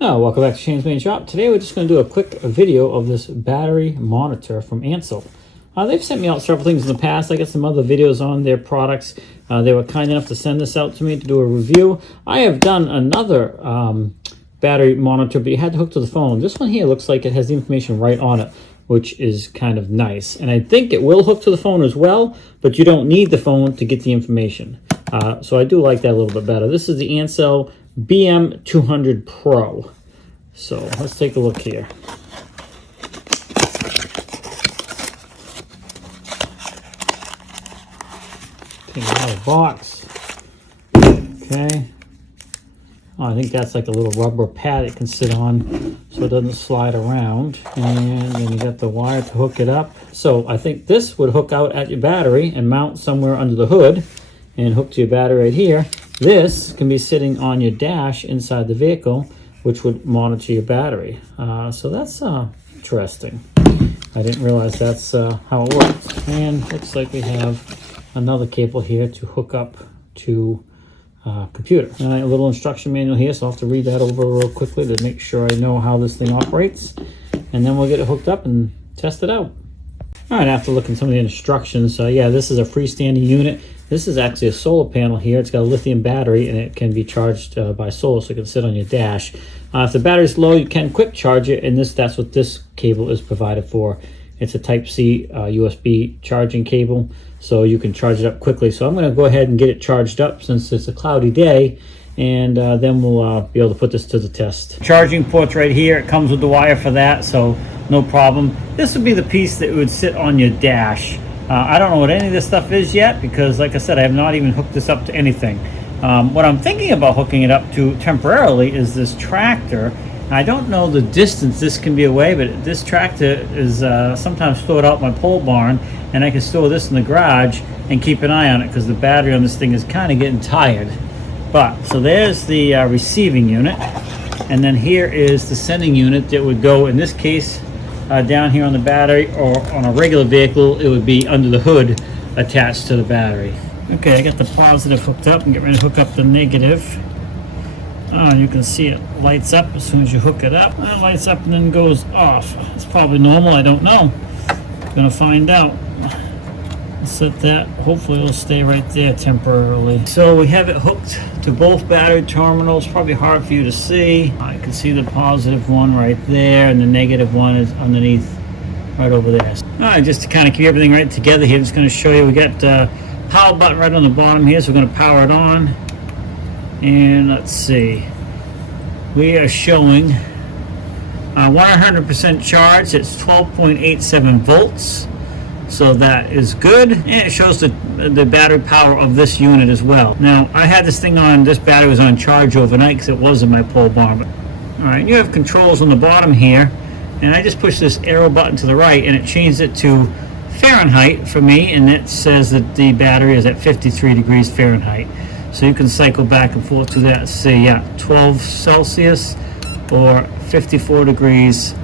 Oh, welcome back to Shane's Main Shop. Today we're just going to do a quick video of this battery monitor from Ansel. They've sent me out several things in the past. I got some other videos on their products. They were kind enough to send this out to me to do a review. I have done another battery monitor, but you had to hook to the phone. This one here looks like it has the information right on it, which is kind of nice. And I think it will hook to the phone as well, but you don't need the phone to get the information. So I do like that a little bit better. This is the Ansel BM200 Pro. So let's take a look here. Take it out of the box. Okay. Oh, I think that's like a little rubber pad it can sit on so it doesn't slide around. And then you got the wire to hook it up. So I think this would hook out at your battery and mount somewhere under the hood and hook to your battery right here. This can be sitting on your dash inside the vehicle, which would monitor your battery. So that's interesting. I didn't realize that's how it works. And looks like we have another cable here to hook up to computer. All right, a little instruction manual here, so I'll have to read that over real quickly to make sure I know how this thing operates. And then we'll get it hooked up and test it out. All right, after looking at some of the instructions, yeah, this is a freestanding unit. This is actually a solar panel here. It's got a lithium battery and it can be charged by solar, so it can sit on your dash. If the battery's low, you can quick charge it, and that's what this cable is provided for. It's a Type-C USB charging cable, so you can charge it up quickly. So I'm going to go ahead and get it charged up since it's a cloudy day, and then we'll be able to put this to the test. Charging port's right here. It comes with the wire for that, so no problem. This would be the piece that would sit on your dash. I don't know what any of this stuff is yet because, like I said, I have not even hooked this up to anything. What I'm thinking about hooking it up to temporarily is this tractor. I don't know the distance this can be away, but this tractor is sometimes stored out in my pole barn, and I can store this in the garage and keep an eye on it because the battery on this thing is kind of getting tired. But so there's the receiving unit, and then here is the sending unit that would go, in this case, down here on the battery, or on a regular vehicle it would be under the hood attached to the battery. Okay, I got the positive hooked up and get ready to hook up the negative. You can see it lights up as soon as you hook it up. It lights up and then goes off. It's probably normal, I don't know. Gonna find out. Set that, hopefully it'll stay right there temporarily. So we have it hooked to both battery terminals. Probably hard for you to see. I can see the positive one right there, and the negative one is underneath right over there. All right, just to kind of keep everything right together here, I'm just going to show you. We got the power button right on the bottom here, so we're going to power it on. And let's see, we are showing 100% charge. It's 12.87 volts. So that is good, and it shows the battery power of this unit as well. Now, I had this thing on, this battery was on charge overnight because it was in my pole barn. All right, you have controls on the bottom here, and I just pushed this arrow button to the right, and it changed it to Fahrenheit for me, and it says that the battery is at 53 degrees Fahrenheit. So you can cycle back and forth to that, say, yeah, 12 Celsius or 54 degrees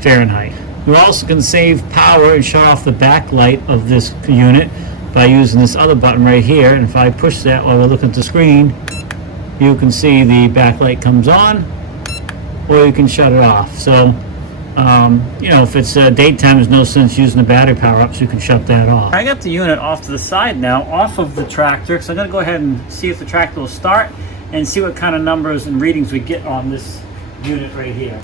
Fahrenheit. You also can save power and shut off the backlight of this unit by using this other button right here. And if I push that while we're looking at the screen, you can see the backlight comes on, or you can shut it off. So, you know, if it's daytime, there's no sense using the battery power up, so you can shut that off. I got the unit off to the side now, off of the tractor. So I'm going to go ahead and see if the tractor will start and see what kind of numbers and readings we get on this unit right here.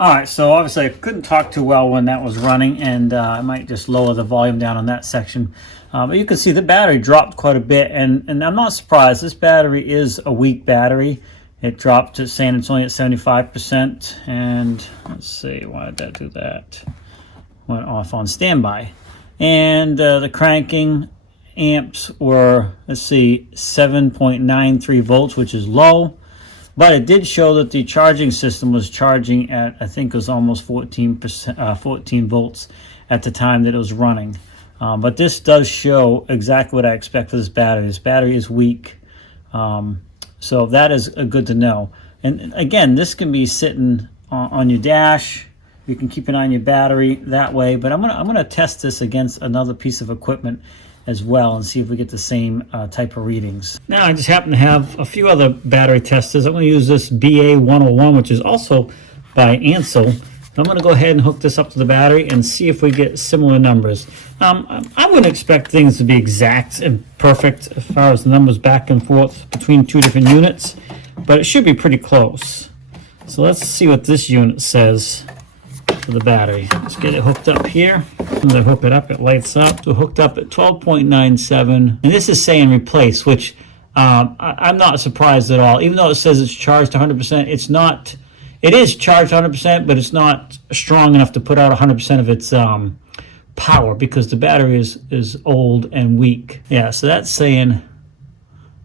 Alright, so obviously I couldn't talk too well when that was running, and I might just lower the volume down on that section. But you can see the battery dropped quite a bit, and I'm not surprised. This battery is a weak battery. It dropped to saying it's only at 75%, and let's see, why did that do that? Went off on standby. And the cranking amps were, let's see, 7.93 volts, which is low. But it did show that the charging system was charging at, I think it was almost 14 volts at the time that it was running. But this does show exactly what I expect for this battery. This battery is weak. So that is good to know. And again, this can be sitting on your dash. You can keep an eye on your battery that way. But I'm gonna test this against another piece of equipment as well and see if we get the same type of readings. Now I just happen to have a few other battery testers. I'm going to use this BA101, which is also by Ansel. I'm going to go ahead and hook this up to the battery and see if we get similar numbers. I wouldn't expect things to be exact and perfect as far as the numbers back and forth between two different units, but it should be pretty close. So let's see what this unit says for the battery. Let's get it hooked up here. As I hook it up, it lights up. So hooked up at 12.97, and this is saying replace, which I'm not surprised at all. Even though it says it's charged 100%, it's not. It is charged 100%, but it's not strong enough to put out 100% of its power because the battery is old and weak. Yeah, so that's saying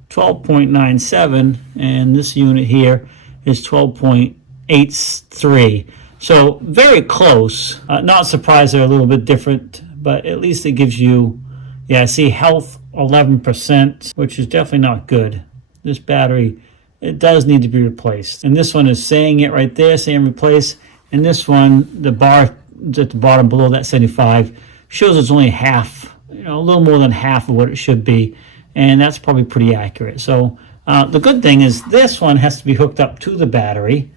12.97, and this unit here is 12.83. So very close. Not surprised they're a little bit different, but at least it gives you, yeah, see health 11%, which is definitely not good. This battery, it does need to be replaced. And this one is saying it right there, saying replace. And this one, the bar at the bottom below that 75 shows it's only half, a little more than half of what it should be. And that's probably pretty accurate. So the good thing is this one has to be hooked up to the battery,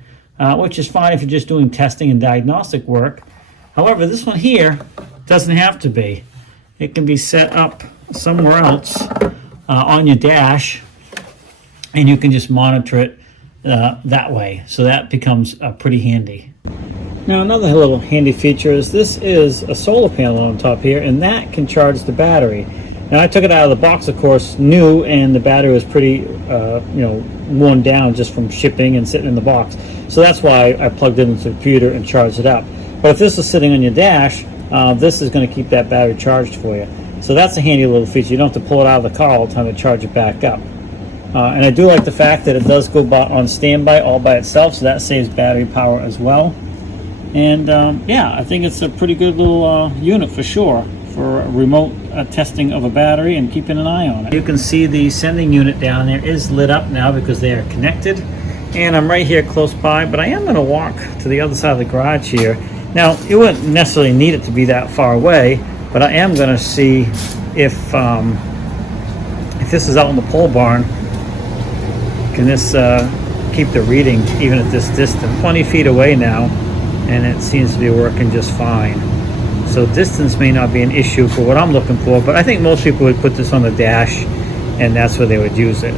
which is fine if you're just doing testing and diagnostic work. However, this one here doesn't have to be. It can be set up somewhere else on your dash, and you can just monitor it that way. So that becomes pretty handy. Now another little handy feature is this is a solar panel on top here, and that can charge the battery. Now I took it out of the box, of course, new, and the battery was pretty, worn down just from shipping and sitting in the box. So that's why I plugged it into the computer and charged it up. But if this is sitting on your dash, this is going to keep that battery charged for you. So that's a handy little feature. You don't have to pull it out of the car all the time to charge it back up. And I do like the fact that it does go on standby all by itself, so that saves battery power as well. And yeah, I think it's a pretty good little unit for sure for remote testing of a battery and keeping an eye on it. You can see the sending unit down there is lit up now because they are connected. And I'm right here close by, but I am going to walk to the other side of the garage here. Now, you wouldn't necessarily need it to be that far away, but I am going to see if this is out in the pole barn, can this keep the reading even at this distance. 20 feet away now, and it seems to be working just fine. So distance may not be an issue for what I'm looking for, but I think most people would put this on the dash, and that's where they would use it.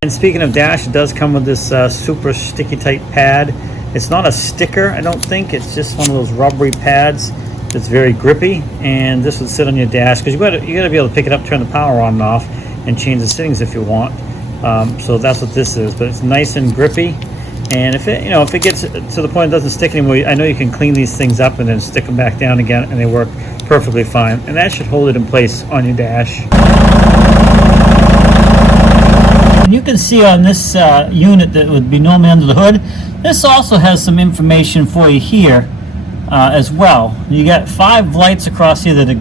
And speaking of dash, it does come with this super sticky type pad. It's not a sticker, I don't think. It's just one of those rubbery pads that's very grippy, and this would sit on your dash because you got to be able to pick it up, turn the power on and off, and change the settings if you want. So that's what this is. But it's nice and grippy, and if it gets to the point it doesn't stick anymore, I know you can clean these things up and then stick them back down again, and they work perfectly fine. And that should hold it in place on your dash. You can see on this unit that would be normally under the hood, this also has some information for you here as well. You got 5 lights across here that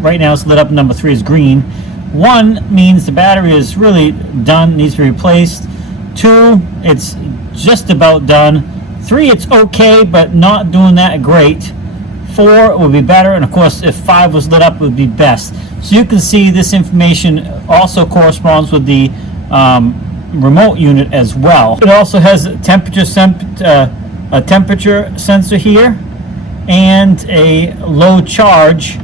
right now it's lit up. Number 3 is green. 1 means the battery is really done, needs to be replaced. 2, it's just about done. 3, it's okay, but not doing that great. 4 would be better, and of course if 5 was lit up, it would be best. So you can see this information also corresponds with the remote unit as well. It also has a temperature sensor here and a low charge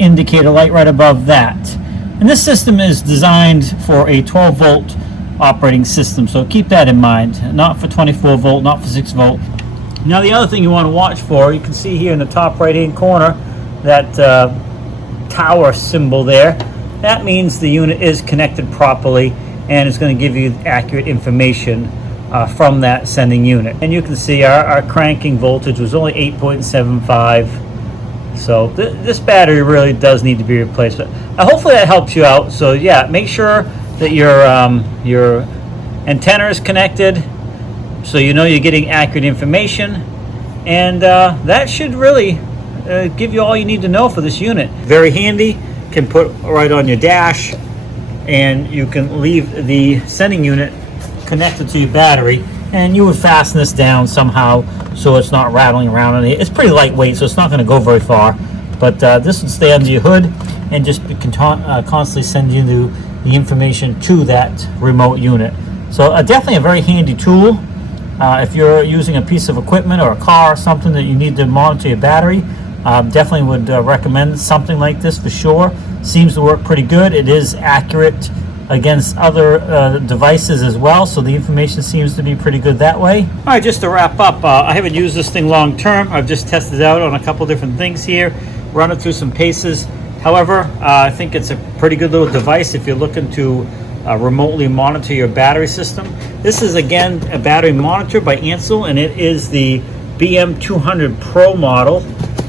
indicator light right above that. And this system is designed for a 12 volt operating system, so keep that in mind. Not for 24 volt, not for 6 volt. Now the other thing you want to watch for, you can see here in the top right hand corner that tower symbol there. That means the unit is connected properly and it's going to give you accurate information from that sending unit. And you can see our cranking voltage was only 8.75. So this battery really does need to be replaced. But hopefully that helps you out. So yeah, make sure that your antenna is connected so you know you're getting accurate information. And that should really give you all you need to know for this unit. Very handy, can put right on your dash, and you can leave the sending unit connected to your battery, and you would fasten this down somehow so it's not rattling around on it. It's pretty lightweight, so it's not going to go very far, but this would stay under your hood and just constantly send you the information to that remote unit. So definitely a very handy tool. If you're using a piece of equipment or a car or something that you need to monitor your battery, definitely would recommend something like this for sure. Seems to work pretty good. It is accurate against other devices as well, so the information seems to be pretty good that way. All right, just to wrap up, I haven't used this thing long term. I've just tested it out on a couple different things here, run it through some paces. However, I think it's a pretty good little device if you're looking to remotely monitor your battery system. This is again a battery monitor by Ansel, and it is the BM200 Pro model.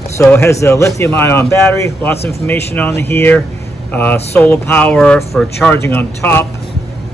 So it has a lithium ion battery, lots of information on here, solar power for charging on top,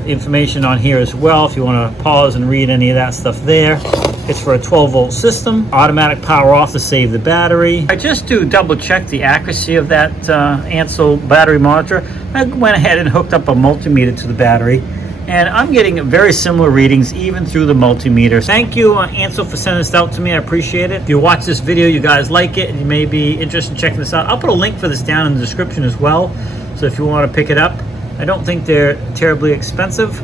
information on here as well if you want to pause and read any of that stuff there. It's for a 12-volt system, automatic power off to save the battery. Just to double check the accuracy of that Ansel battery monitor, I went ahead and hooked up a multimeter to the battery, and I'm getting very similar readings even through the multimeter. Thank you, Ansel, for sending this out to me. I appreciate it. If you watch this video, you guys like it, and you may be interested in checking this out. I'll put a link for this down in the description as well, so if you want to pick it up. I don't think they're terribly expensive,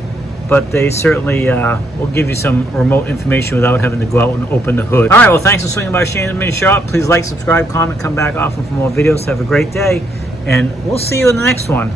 but they certainly will give you some remote information without having to go out and open the hood. All right, well, thanks for swinging by Shane's Mini Shop. Please like, subscribe, comment, come back often for more videos. Have a great day, and we'll see you in the next one.